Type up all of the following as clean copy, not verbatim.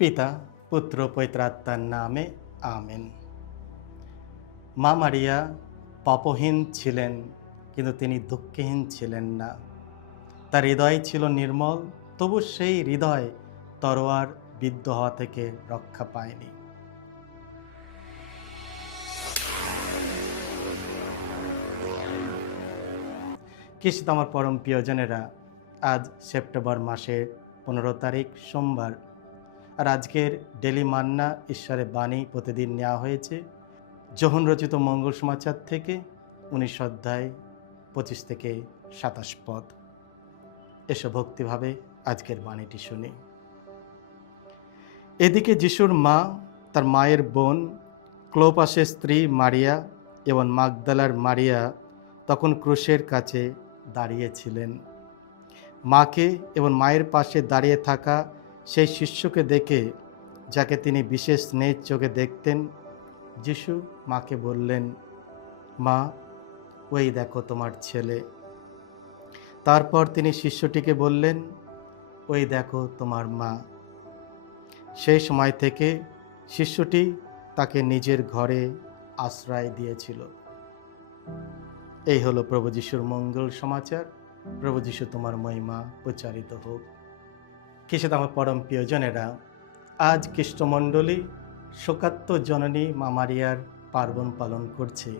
পিতা পুত্র পবিত্রাত্মার নামে আমেন। মা মারিয়া পাপহীন ছিলেন, কিন্তু তিনি দুঃখহীন ছিলেন না। তার হৃদয় ছিল নির্মল, তবু সেই হৃদয় তরোয়ার বিদ্ধ হওয়া থেকে রক্ষা পায়নি। খ্রিস্ট আমার পরম প্রিয়জনেরা, আজ সেপ্টেম্বর মাসের 15 তারিখ সোমবার। আর আজকের ডেলি মান্না ঈশ্বরের বাণী প্রতিদিন নেওয়া হয়েছে যোহন রচিত মঙ্গল সমাচার থেকে 19 অধ্যায় 25 থেকে 27 পদ। এসো ভক্তিভাবে আজকের বাণীটি শুনি। এদিকে যিশুর মা, তার মায়ের বোন, ক্লোপাসের স্ত্রী মারিয়া এবং মাগদালার মারিয়া তখন ক্রুশের কাছে দাঁড়িয়েছিলেন। মাকে এবং মায়ের পাশে দাঁড়িয়ে থাকা সেই শিষ্যকে দেখে, যাকে তিনি বিশেষ স্নেহের চোখে দেখতেন, যিশু মাকে বললেন, মা, ওই দেখো তোমার ছেলে। তারপর তিনি শিষ্যটিকে বললেন, ওই দেখো তোমার মা। সেই সময় থেকে শিষ্যটি তাকে নিজের ঘরে আশ্রয় দিয়েছিল। এই হলো প্রভু যিশুর মঙ্গল সমাচার। প্রভু যিশু তোমার মহিমা প্রচারিত হোক। খ্রিস্ট আমার পরম প্রিয়জনেরা, আজ খ্রিস্টমণ্ডলী শোকাত্ম জননী মা মারিয়ার পার্বণ পালন করছে।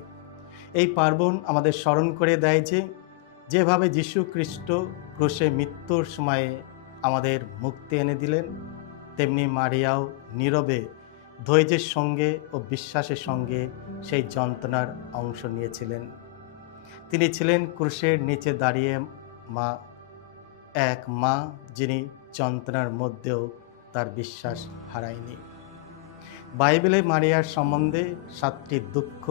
এই পার্বণ আমাদের স্মরণ করে দেয় যে, যেভাবে যিশু খ্রিস্ট ক্রুশে মৃত্যুর সময়ে আমাদের মুক্তি এনে দিলেন, তেমনি মারিয়াও নীরবে ধৈর্যের সঙ্গে ও বিশ্বাসের সঙ্গে সেই যন্ত্রণার অংশ নিয়েছিলেন। তিনি ছিলেন ক্রুশের নিচে দাঁড়িয়ে মা, এক মা যিনি যন্ত্রণার মধ্যেও তার বিশ্বাস হারায়নি। বাইবেলে মারিয়ার সম্বন্ধে 7টি দুঃখ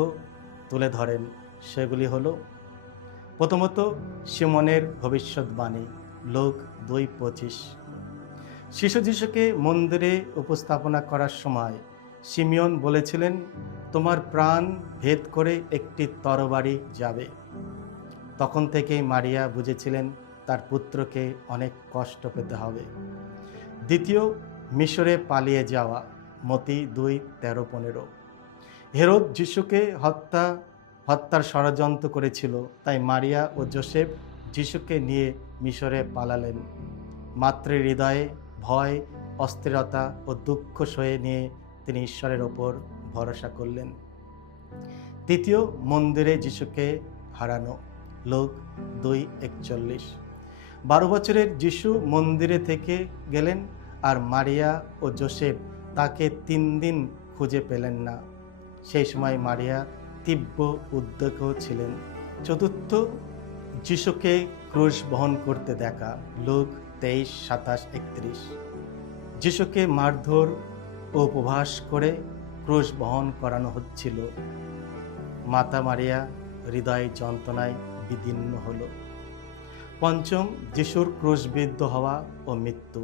তুলে ধরেন। সেগুলি হলো, প্রথমত সিমনের ভবিষ্যৎবাণী, লোক 2:25। শিশু যিশুকে মন্দিরে উপস্থাপনা করার সময় সিমিয়ন বলেছিলেন, তোমার প্রাণ ভেদ করে একটি তরবারি যাবে। তখন থেকেই মারিয়া বুঝেছিলেন তার পুত্রকে অনেক কষ্ট পেতে হবে। দ্বিতীয়, মিশরে পালিয়ে যাওয়া, মতি 2:13-15। হেরোদ যিশুকে হত্যার ষড়যন্ত্র করেছিল, তাই মারিয়া ও যোসেফ যিশুকে নিয়ে মিশরে পালালেন। মাতৃ হৃদয়ে ভয়, অস্থিরতা ও দুঃখ সয়ে নিয়ে তিনি ঈশ্বরের ওপর ভরসা করলেন। তৃতীয়, মন্দিরে যিশুকে হারানো, লোক 2:41। 12 বছরের যিশু মন্দিরে থেকে গেলেন, আর মারিয়া ও যোসেফ তাকে 3 দিন খুঁজে পেলেন না। সেই সময় মারিয়া তীব্র উদ্বেগ ছিলেন। চতুর্থ, যিশুকে ক্রুশ বহন করতে দেখা, লোক 23:27-31। যিশুকে মারধর ও উপবাস করে ক্রুশ বহন করানো হচ্ছিল। মাতা মারিয়া হৃদয় যন্ত্রণায় বিদীর্ণ হল। পঞ্চম, যিশুর ক্রুশবিদ্ধ হওয়া ও মৃত্যু,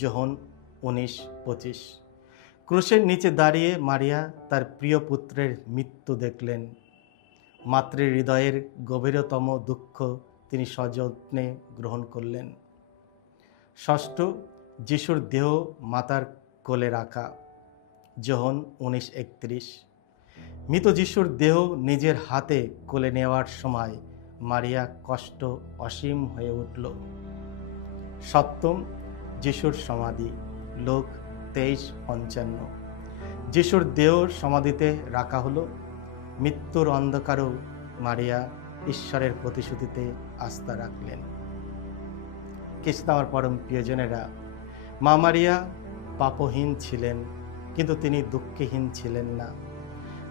যোহন 19:25। ক্রুশের নিচে দাঁড়িয়ে মারিয়া তার প্রিয় পুত্রের মৃত্যু দেখলেন। মাতৃ হৃদয়ের গভীরতম দুঃখ তিনি সযত্নে গ্রহণ করলেন। ষষ্ঠ, যিশুর দেহ মাতার কোলে রাখা, যোহন 19:31। মৃত যিশুর দেহ নিজের হাতে কোলে নেওয়ার সময় মারিয়া কষ্ট অসীম হয়ে উঠল। সপ্তম, যিশুর সমাধি, লোক 23:55। যিশুর দেহ সমাধিতে রাখা হলো। মৃত্যুর অন্ধকারেও মারিয়া ঈশ্বরের প্রতিশ্রুতিতে আস্থা রাখলেন। খ্রিস্ট আমার পরম প্রিয়জনেরা, মা মারিয়া পাপহীন ছিলেন, কিন্তু তিনি দুঃখহীন ছিলেন না।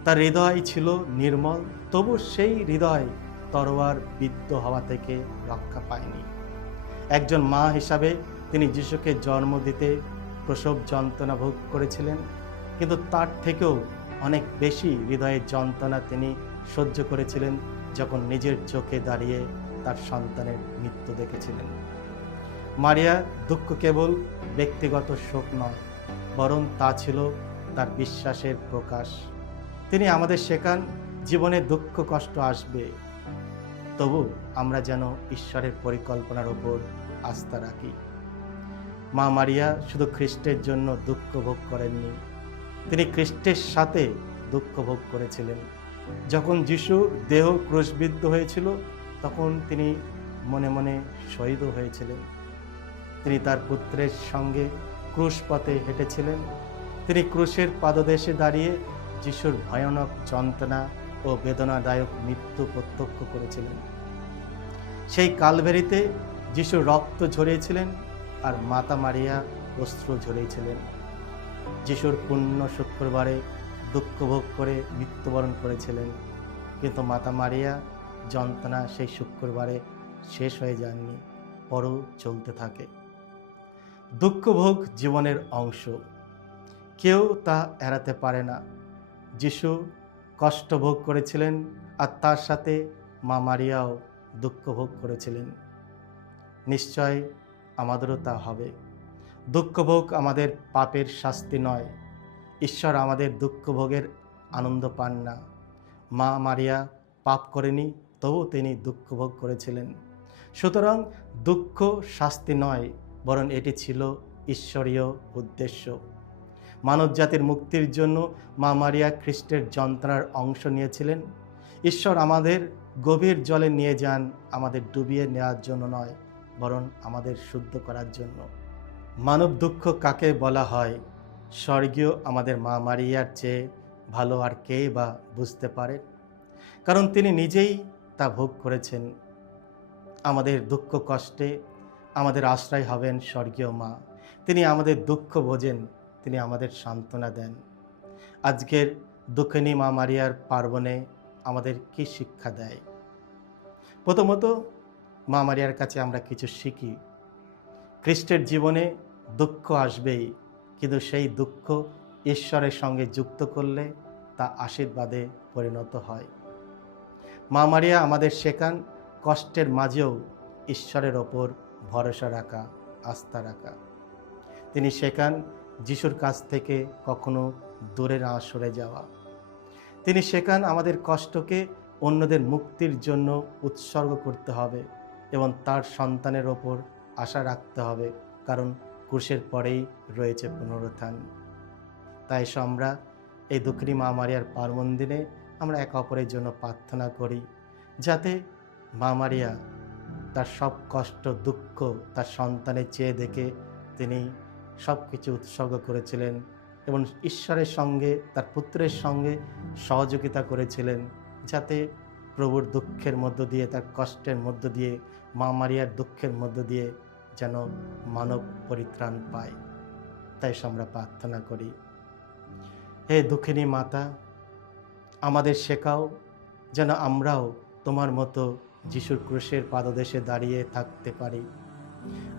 তার হৃদয় ছিল নির্মল, তবু সেই হৃদয় তরোয়ার বিদ্ধ হওয়া থেকে রক্ষা পায়নি। একজন মা হিসাবে তিনি যিশুকে জন্ম দিতে প্রসব যন্ত্রণা ভোগ করেছিলেন, কিন্তু তার থেকেও অনেক বেশি হৃদয়ের যন্ত্রণা তিনি সহ্য করেছিলেন যখন নিজের চোখে দাঁড়িয়ে তার সন্তানের মৃত্যু দেখেছিলেন। মারিয়ার দুঃখ কেবল ব্যক্তিগত শোক নয়, বরং তা ছিল তার বিশ্বাসের প্রকাশ। তিনি আমাদের শেখান, জীবনে দুঃখ কষ্ট আসবে, তবু আমরা যেন ঈশ্বরের পরিকল্পনার ওপর আস্থা রাখি। মা মারিয়া শুধু খ্রিস্টের জন্য দুঃখ ভোগ করেননি, তিনি খ্রিস্টের সাথে দুঃখ ভোগ করেছিলেন। যখন যিশু দেহ ক্রুশবিদ্ধ হয়েছিল, তখন তিনি মনে মনে শহীদও হয়েছিলেন। তিনি তার পুত্রের সঙ্গে ক্রুশ পথে হেঁটেছিলেন। তিনি ক্রুশের পাদদেশে দাঁড়িয়ে যিশুর ভয়ানক যন্ত্রণা ও বেদনাদায়ক মৃত্যু প্রত্যক্ষ করেছিলেন। সেই কালভেরিতে যিশু রক্ত ঝরিয়েছিলেন আর মাতা মারিয়া অশ্রু ঝরিয়েছিলেন। যিশুর পুণ্য শুক্রবারে দুঃখ ভোগ করে মৃত্যুবরণ করেছিলেন, কিন্তু মাতা মারিয়া যন্ত্রণা সেই শুক্রবারে শেষ হয়ে যায়নি, পরও চলতে থাকে। দুঃখ ভোগ জীবনের অংশ, কেউ তা এড়াতে পারে না। যিশু কষ্ট ভোগ করেছিলেন আর তার সাথে মা মারিয়াও দুঃখ ভোগ করেছিলেন। নিশ্চয় আমাদেরও তা হবে। দুঃখ ভোগ আমাদের পাপের শাস্তি নয়। ঈশ্বর আমাদের দুঃখ ভোগের আনন্দ পান না। মা মারিয়া পাপ করেনি, তবু তিনি দুঃখ ভোগ করেছিলেন। সুতরাং দুঃখ শাস্তি নয়, বরং এটি ছিল ঈশ্বরীয় উদ্দেশ্য। মানবজাতির মুক্তির জন্য মা মারিয়া খ্রিস্টের যন্ত্রণার অংশ নিয়েছিলেন। ঈশ্বর আমাদের গভীর জলে নিয়ে যান আমাদের ডুবিয়ে নেওয়ার জন্য নয়, বরং আমাদের শুদ্ধ করার জন্য। মানব দুঃখ কাকে বলা হয়? স্বর্গীয় আমাদের মা মারিয়ার চেয়ে ভালো আর কেই বা বুঝতে পারে? কারণ তিনি নিজেই তা ভোগ করেছেন। আমাদের দুঃখ কষ্টে আমাদের আশ্রয় হবেন স্বর্গীয় মা। তিনি আমাদের দুঃখ বোঝেন, তিনি আমাদের সান্ত্বনা দেন। আজকের দুঃখিনী মা মারিয়ার পার্বণে আমাদের কি শিক্ষা দেয়? প্রথমত, মা মারিয়ার কাছে আমরা কিছু শিখি। খ্রিস্টের জীবনে দুঃখ আসবেই, কিন্তু সেই দুঃখ ঈশ্বরের সঙ্গে যুক্ত করলে তা আশীর্বাদে পরিণত হয়। মা মারিয়া আমাদের শেখান কষ্টের মাঝেও ঈশ্বরের ওপর ভরসা রাখা, আস্থা রাখা। তিনি শেখান যিশুর কাছ থেকে কখনো দূরে না সরে যাওয়া। তিনি শেখান আমাদের কষ্টকে অন্যদের মুক্তির জন্য উৎসর্গ করতে হবে এবং তার সন্তানের ওপর আশা রাখতে হবে, কারণ ক্রুশের পরেই রয়েছে পুনরুত্থান। তাই আমরা এই দুঃখিনী মা মারিয়ার পার্বণ দিনে আমরা একে অপরের জন্য প্রার্থনা করি, যাতে মা মারিয়া তার সব কষ্ট দুঃখ তার সন্তানের চেয়ে দেখে তিনি সব কিছু উৎসর্গ করেছিলেন এবং ঈশ্বরের সঙ্গে তার পুত্রের সঙ্গে সহযোগিতা করেছিলেন, যাতে প্রভুর দুঃখের মধ্য দিয়ে, তার কষ্টের মধ্য দিয়ে, মা মারিয়ার দুঃখের মধ্য দিয়ে যেন মানব পরিত্রাণ পায়। তাই আমরা প্রার্থনা করি, হে দুঃখিনী মাতা, আমাদের শেখাও যেন আমরাও তোমার মতো যিশুর ক্রুশের পাদদেশে দাঁড়িয়ে থাকতে পারি।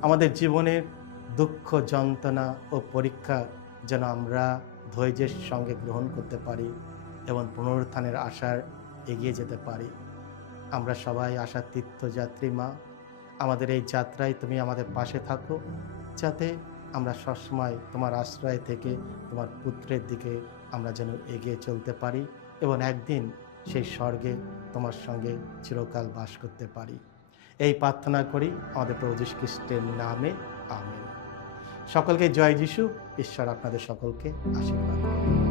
আমাদের জীবনের দুঃখ যন্ত্রণা ও পরীক্ষা যেন আমরা ধৈর্যের সঙ্গে গ্রহণ করতে পারি এবং পুনরুত্থানের আশায় এগিয়ে যেতে পারি। আমরা সবাই আশার তীর্থযাত্রী মা, আমাদের এই যাত্রায় তুমি আমাদের পাশে থাকো, যাতে আমরা সবসময় তোমার আশ্রয় থেকে তোমার পুত্রের দিকে আমরা যেন এগিয়ে চলতে পারি এবং একদিন সেই স্বর্গে তোমার সঙ্গে চিরকাল বাস করতে পারি। এই প্রার্থনা করি আমাদের প্রভু যীশু খ্রিস্টের নামে, আমেন। সকলকে জয় যিশু। ঈশ্বর আপনাদের সকলকে আশীর্বাদ করুন।